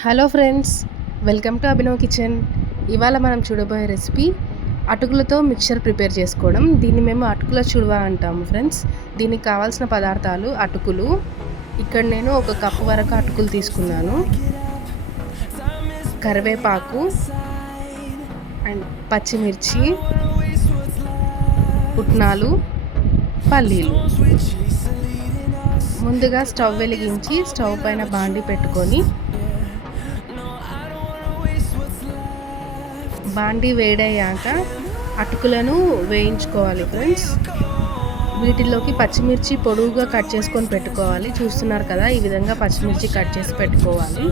Hello friends, welcome to Abhinav kitchen. ఇవాళ మనం చూడబోయే రెసిపీ అటుకులతో మిక్చర్ ప్రిపేర్ చేసుకోవడం. దీన్ని మేము అటుకుల చుడవ అంటాము ఫ్రెండ్స్. దీనికి కావాల్సిన పదార్థాలు అటుకులు. ఇక్కడ నేను 1 కప్పు వరకు అటుకులు తీసుకున్నాను. కరివేపాకు అండ్ పచ్చిమిర్చి, పుట్నాలు, పల్లీలు. ముందుగా స్టవ్ వెలిగించి స్టవ్ పైన బాండి పెట్టుకొని బాండి వేడయ్యాక అటుకులను వేయించుకోవాలి ఫ్రెండ్స్. వీటిల్లోకి పచ్చిమిర్చి పొడవుగా కట్ చేసుకొని పెట్టుకోవాలి. చూస్తున్నారు కదా, ఈ విధంగా పచ్చిమిర్చి కట్ చేసి పెట్టుకోవాలి.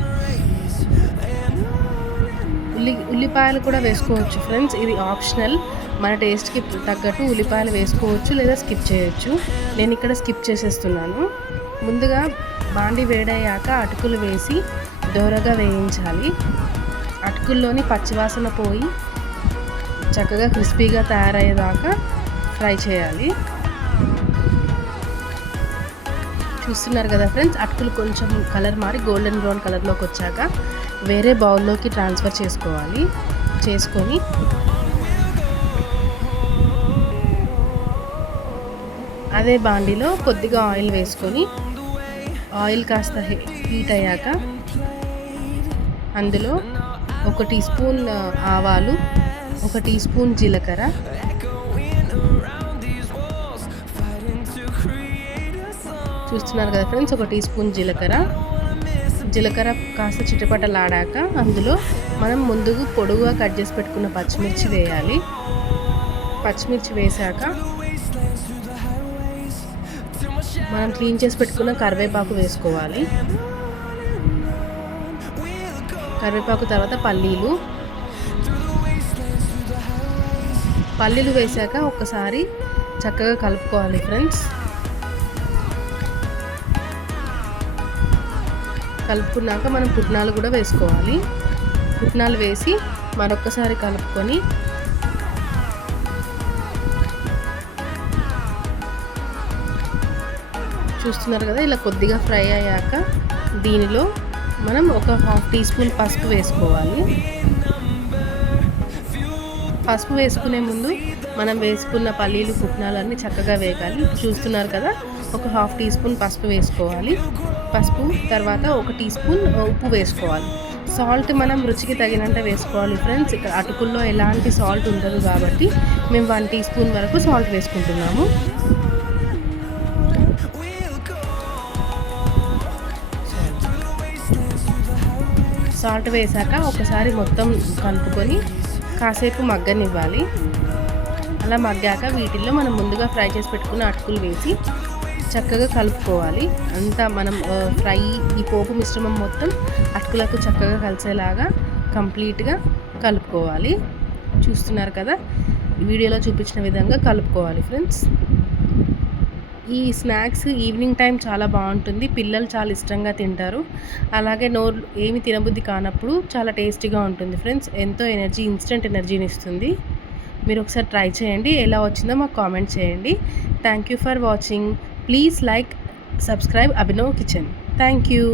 ఉల్లిపాయలు కూడా వేసుకోవచ్చు ఫ్రెండ్స్, ఇది ఆప్షనల్. మన టేస్ట్కి తగ్గట్టు ఉల్లిపాయలు వేసుకోవచ్చు లేదా స్కిప్ చేయొచ్చు. నేను ఇక్కడ స్కిప్ చేసేస్తున్నాను. ముందుగా బాండి వేడయ్యాక అటుకులు వేసి దోరగా వేయించాలి. అటుకుల్లోని పచ్చివాసన పోయి చక్కగా క్రిస్పీగా తయారయ్యేదాకా ఫ్రై చేయాలి. చూస్తున్నారు కదా ఫ్రెండ్స్, అటుకులు కొంచెం కలర్ మారి గోల్డెన్ బ్రౌన్ కలర్లోకి వచ్చాక వేరే బౌల్లోకి ట్రాన్స్ఫర్ చేసుకొని అదే బాండిలో కొద్దిగా ఆయిల్ వేసుకొని ఆయిల్ కాస్త హీట్ అయ్యాక అందులో 1 టీ స్పూన్ ఆవాలు, 1 టీ స్పూన్ జీలకర్ర, చూస్తున్నారు కదా ఫ్రెండ్స్, 1 టీ స్పూన్ జీలకర్ర కాస్త చిటపటలాడాక అందులో మనం ముందుకు పొడుగుగా కట్ చేసి పెట్టుకున్న పచ్చిమిర్చి వేయాలి. పచ్చిమిర్చి వేసాక మనం క్లీన్ చేసి పెట్టుకున్న కరివేపాకు వేసుకోవాలి. కరివేపాకు తర్వాత పల్లీలు వేసాక ఒక్కసారి చక్కగా కలుపుకోవాలి ఫ్రెండ్స్. కలుపుకున్నాక మనం పుట్నాలు కూడా వేసుకోవాలి. పుట్నాలు వేసి మరొక్కసారి కలుపుకొని చూస్తున్నారు కదా, ఇలా కొద్దిగా ఫ్రై అయ్యాక దీనిలో మనం 1/2 టీ స్పూన్ పసుపు వేసుకోవాలి. పసుపు వేసుకునే ముందు మనం వేసుకున్న పల్లీలు, పుట్నాలు అన్నీ చక్కగా వేగాలి. చూస్తున్నారు కదా, 1/2 టీ స్పూన్ పసుపు వేసుకోవాలి. పసుపు తర్వాత 1 టీ స్పూన్ ఉప్పు వేసుకోవాలి. సాల్ట్ మనం రుచికి తగినంత వేసుకోవాలి ఫ్రెండ్స్. ఇక్కడ అటుకుల్లో ఎలాంటి సాల్ట్ ఉండదు కాబట్టి మేము 1 టీ స్పూన్ వరకు సాల్ట్ వేసుకుంటున్నాము. సాల్ట్ వేసాక ఒకసారి మొత్తం కలుపుకొని కాసేపు మగ్గనివ్వాలి. అలా మగ్గాక వీటిల్లో మనం ముందుగా ఫ్రై చేసి పెట్టుకున్న అటుకులు వేసి చక్కగా కలుపుకోవాలి. అంతా మనం ఈ పోపు మిశ్రమం మొత్తం అటుకులకు చక్కగా కలిసేలాగా కంప్లీట్గా కలుపుకోవాలి. చూస్తున్నారు కదా, వీడియోలో చూపించిన విధంగా కలుపుకోవాలి ఫ్రెండ్స్. ఈ స్నాక్స్ ఈవినింగ్ టైం చాలా బాగుంటుంది. పిల్లలు చాలా ఇష్టంగా తింటారు. అలాగే నోరు ఏమి తినబుద్ధి కానప్పుడు చాలా టేస్టీగా ఉంటుంది ఫ్రెండ్స్. ఎంతో ఇన్స్టెంట్ ఎనర్జీని ఇస్తుంది. మీరు ఒకసారి ట్రై చేయండి. ఎలా వచ్చిందో మాకు కామెంట్ చేయండి. Thank you for watching. Please like, subscribe Abhinav kitchen. Thank you.